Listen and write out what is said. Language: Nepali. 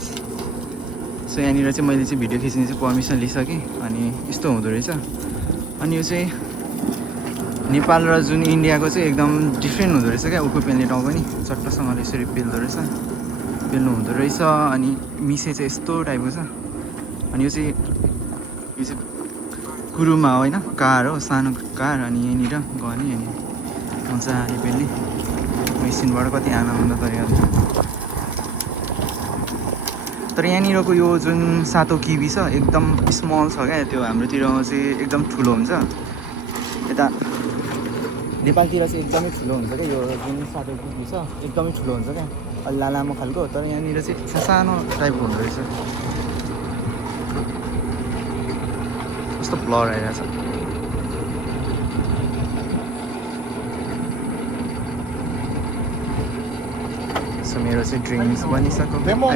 सो यहाँनिर चाहिँ मैले चाहिँ भिडियो खिच्ने चाहिँ पर्मिसन लिइसकेँ अनि यस्तो हुँदो रहेछ अनि यो चाहिँ नेपाल र जुन इन्डियाको चाहिँ एकदम डिफ्रेन्ट हुँदो रहेछ क्या उखु पेल्ने ठाउँ पनि चट्टसँगले यसरी पेल्दो रहेछ पेल्नु हुँदो रहेछ अनि मिसे चाहिँ यस्तो टाइपको छ अनि यो चाहिँ कुरुमा होइन कार हो सानो कार अनि यहाँनिर गर्ने अनि मजाले पेल्ने मेसिनबाट कति आनन्द तरिकाले तर यहाँनिरको यो जुन सातो किवी छ एकदम स्मल छ क्या त्यो हाम्रोतिर चाहिँ एकदम ठुलो हुन्छ यता नेपालतिर चाहिँ एकदमै ठुलो हुन्छ क्या यो जुन सातो किवी छ एकदमै ठुलो हुन्छ क्या अलि लामो खालको तर यहाँनिर चाहिँ सानो टाइपको हुँदो रहेछ कस्तो ब्लर आइरहेछ सो मेरो चाहिँ ड्रिङ्क्स बनिसक्यो